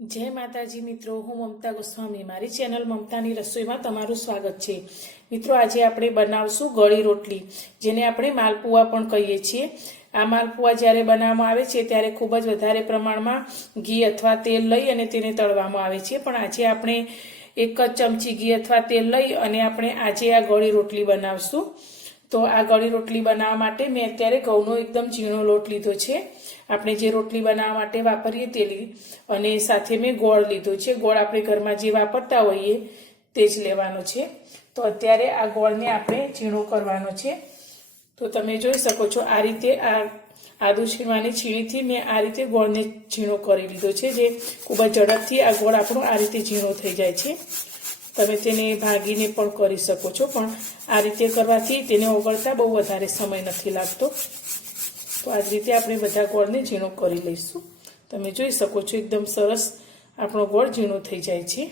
जय माताजी मित्रों, हूँ ममता गोस्वामी। मारी चेनल ममतानी रसोई में तमारुं स्वागत है। मित्रों, आज आपणे बनावशुं गળી रोटली, जेने आपणे मालपुआ पण कहीए छीए। आ मालपुआ ज्यारे बनाववामां आवे छे त्यारे खूब ज वधारे प्रमाणमां घी अथवा तेल लई अने तेने तळवामां आवे छे, पण आजे आपणे एक ज चमची घी अथवा तेल लई अने आपणे आजे आ गળી रोटली बनावशुं। तो आ गળી रोटली बनाववा माटे मैं अत्यारे घઉંનો एकदम झीणो लोट लीधो छे। આપણે જે રોટલી બનાવવા માટે વાપરીએ તે અને સાથે મેં ગોળ લીધો છે। ગોળ આપણે ઘરમાં જે વાપરતા હોઈએ તે જ લેવાનો છે। તો અત્યારે આ ગોળને આપણે ઝીણો કરવાનો છે। તો તમે જોઈ શકો છો આ રીતે આ આદુ છીણવાની છીણીથી મેં આ રીતે ગોળને ઝીણો કરી લીધો છે, જે ખૂબ જ ઝડપથી આ ગોળ આપણો આ રીતે ઝીણો થઈ જાય છે। તમે તેને ભાગીને પણ કરી શકો છો, પણ આ રીતે કરવાથી તેને ઓગળતા બહુ વધારે સમય નથી લાગતો। तो आज रीते आपणे बधा गोळने झीणो करी लईशुं। तमे जोई शको छो एकदम सरस आपणो गोळ झीणो थई जाय छे।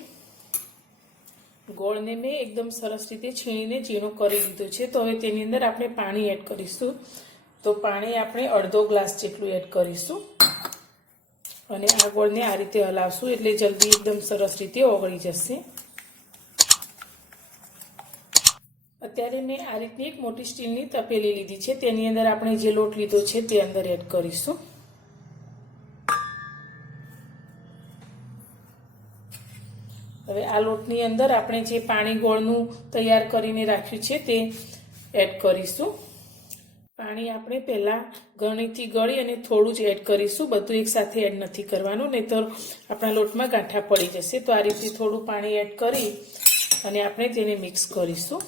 गोळने मैं एकदम सरस रीते छीणीने झीणो करी लीधो छे। तो हवे तेनी अंदर आपणे पाणी एड करीशुं। तो पाणी आपणे अर्धो ग्लास जेटલું एड करीशुं अने आ गोळने आ रीते हलावशुं એટલે जल्दी एकदम सरस रीते ओगળી जशे। અત્યારે મેં આ રીતની એક મોટી સ્ટીલની તપેલી લીધી છે, તેની અંદર આપણે જે લોટ લીધો છે તે અંદર એડ કરીશું। હવે આ લોટની અંદર આપણે જે પાણી ગોળનું તૈયાર કરીને રાખ્યું છે તે એડ કરીશું। પાણી આપણે પહેલા ઘણીથી ગળી અને થોડું જ એડ કરીશું, બધું એકસાથે એડ નથી કરવાનું, નહીતર આપણા લોટમાં ગાંઠા પડી જશે। તો આ રીતે થોડું પાણી એડ કરી અને આપણે તેને મિક્સ કરીશું।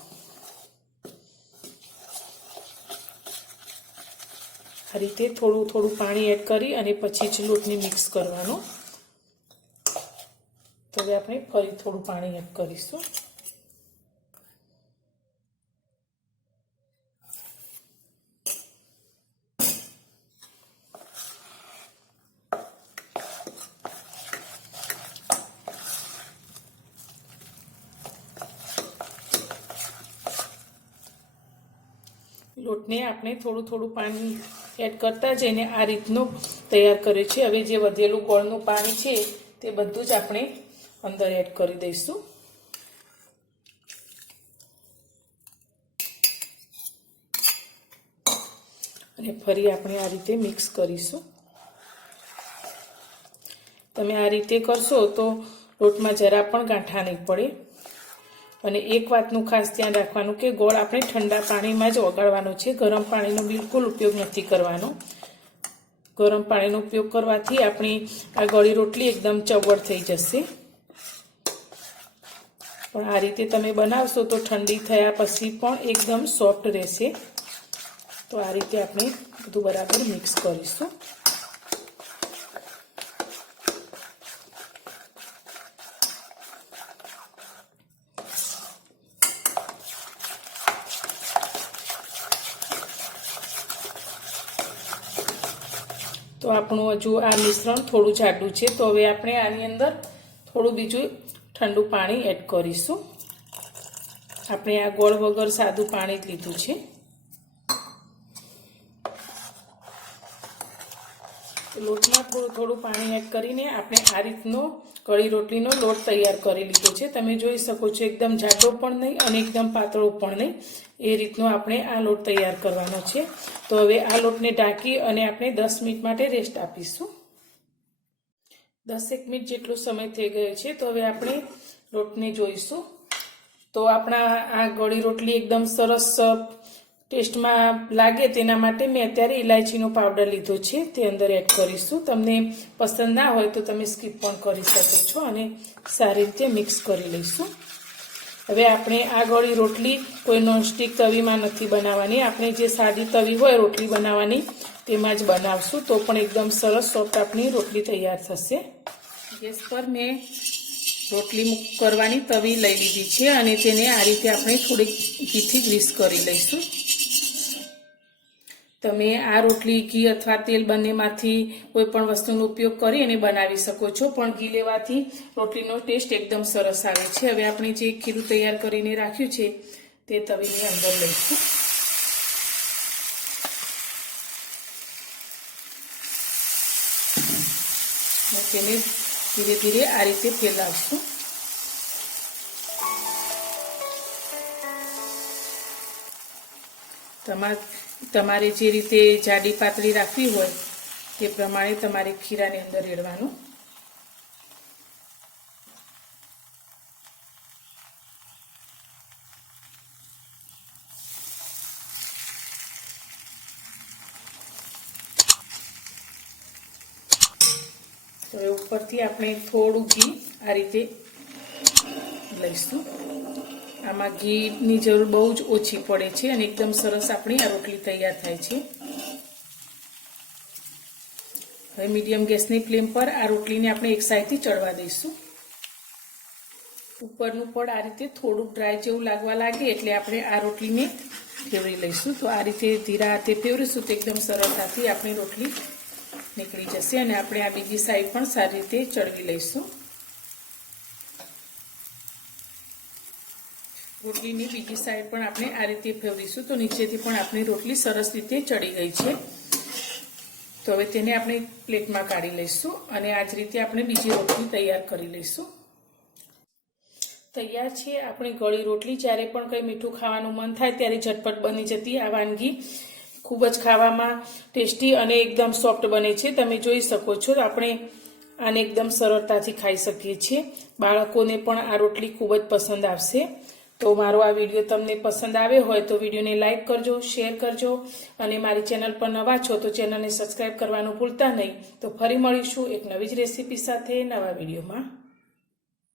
आ रीते थोड़ू थोड़ू पानी एड करी अने पछी ज लोटने मिक्स करवानो। तो हवे आपणे फरी थोड़ू पानी एड करीशुं। लोटने आपणे थोड़ू थोड़ू पानी एड करता जईने आ रीतनो तैयार कर्यो छे। हवे जे वधेलुं गोळनुं पाणी छे ते बधुं ज आपणे अंदर एड करी दईशुं। अने फरी आपणे आ रीते मिक्स करीशुं। तमे आ रीते करशो तो लोटमां जरा पण गांठा नहीं पड़े। અને એક વાતનું ખાસ ધ્યાન રાખવાનું કે ગોળ આપણે ઠંડા પાણીમાં જ ઓગાળવાનો છે, ગરમ પાણીનો બિલકુલ ઉપયોગ નથી કરવાનો। ગરમ પાણીનો ઉપયોગ કરવાથી આપણી આ ગળી રોટલી એકદમ ચવડ થઈ જશે। પણ આ રીતે તમે બનાવશો તો ઠંડી થયા પછી પણ એકદમ સોફ્ટ રહેશે। તો આ રીતે આપણે બધું બરાબર મિક્સ કરીશું। तो आपणुं हजू आ मिश्रण थोड़ुं जाडुं छे। तो हवे आपणे आनी अंदर थोड़ुं बीजुं ठंडू पाणी एड करीशुं। आपणे आ गोळ वगर सादुं पाणी ज लीधुं छे। लोटमां थोड़ुं थोड़ुं पाणी एड करीने आपणे आ रीतनो गળી रोटलीनो लोट तैयार करी लीधो छे। तमे जोई शको छो एकदम जाडो पण नहीं अने एकदम पातळो पण नहीं, ए रीतनो आपणे आ लोट तैयार करवानो छे। तो हवे आ लोटने ढांकी अने आपणे 10 मिनिट माटे रेस्ट आपीशुं। 10 मिनिट जेटलो समय थई गयो छे। तो हवे आपणे लोटने जोईशुं। तो आपणा आ गળી रोटली एकदम सरस टेस्टमां लागे तेना माटे मैं अत्यारे इलायचीनो पाउडर लीधो छे, ते अंदर एड करीशुं। तमने पसंद ना होय तो तमे स्कीप पण करी शको छो अने सारी रीते मिक्स करी लईशुं। हवे आपणे आ गળી रोटली कोई नॉनस्टिक तवीमां नथी बनाववानी, आपणे जे सादी तवी होय रोटली बनाववानी तेमां ज बनावशुं तो पण एकदम सरस सॉफ्ट आपणी रोटली तैयार थशे। गैस पर मैं रोटली करवानी तवी लई लीधी छे अने तेने आ रीते आपणे थोड़ी घीथी ग्रीस करी लईशुं। तमे आ रोटली घी अथवा तेल बंनेमांथी कोईपण वस्तुनो उपयोग करी अने बनावी शको छो, पण घी लेवाथी रोटलीनो टेस्ट एकदम सरस आवे छे। हवे आपणे जे खीરું तैयार करीने राख्युं छे ते तवीनी अंदर लईशुं। તેને ધીરે ધીરે આ રીતે ફેલાવશું. તમારે જે રીતે જાડી પાતળી રાખવી હોય તે પ્રમાણે તમારે ખીરાની અંદર રેડવાનું. તો એ ઉપરથી આપણે થોડું ઘી આ રીતે લઈશું. આમાં ઘીની જરૂર બહુ જ ઓછી પડે છે અને એકદમ સરસ આપણી આ રોટલી તૈયાર થાય છે. હવે મીડિયમ ગેસની ફ્લેમ પર આ રોટલીને આપણે એક સાઈડથી ચડવા દઈશું. ઉપરનું પડ આ રીતે થોડુંક ડ્રાય જેવું લાગવા લાગે એટલે આપણે આ રોટલીને ફેવરી લઈશું. તો આ રીતે ધીરા હાથે ફેવરીશું તો એકદમ સરળતાથી આપણી રોટલી નીકળી જશે અને આપણે આ બીજી સાઈડ પણ સારી રીતે ચડવી લઈશું. રોટલીની બીજી સાઈડ પણ આપણે આ રીતે ફેવરીશું તો નીચેથી પણ આપણી રોટલી સરસ રીતે ચડી ગઈ છે. તો હવે તેને આપણે પ્લેટમાં કાઢી લઈશું અને આ જ રીતે આપણે બીજી રોટલી તૈયાર કરી લઈશું. તૈયાર છે આપણી ગળી રોટલી. જ્યારે પણ કંઈ મીઠું ખાવાનું મન થાય ત્યારે ઝટપટ બની જતી આ વાનગી ખૂબ જ ખાવામાં ટેસ્ટી અને એકદમ સોફ્ટ બને છે. તમે જોઈ શકો છો આપણે આને એકદમ સરળતાથી ખાઈ શકીએ છીએ. બાળકોને પણ આ રોટલી ખૂબ જ પસંદ આવશે. તો મારો આ વિડીયો તમને પસંદ આવ્યો હોય તો વિડીયોને લાઇક કરજો, શેર કરજો અને મારી ચેનલ પર નવા છો તો ચેનલને સબસ્ક્રાઈબ કરવાનું ભૂલતા નહીં. તો ફરી મળીશું એક નવી જ રેસીપી સાથે નવા વિડીયોમાં.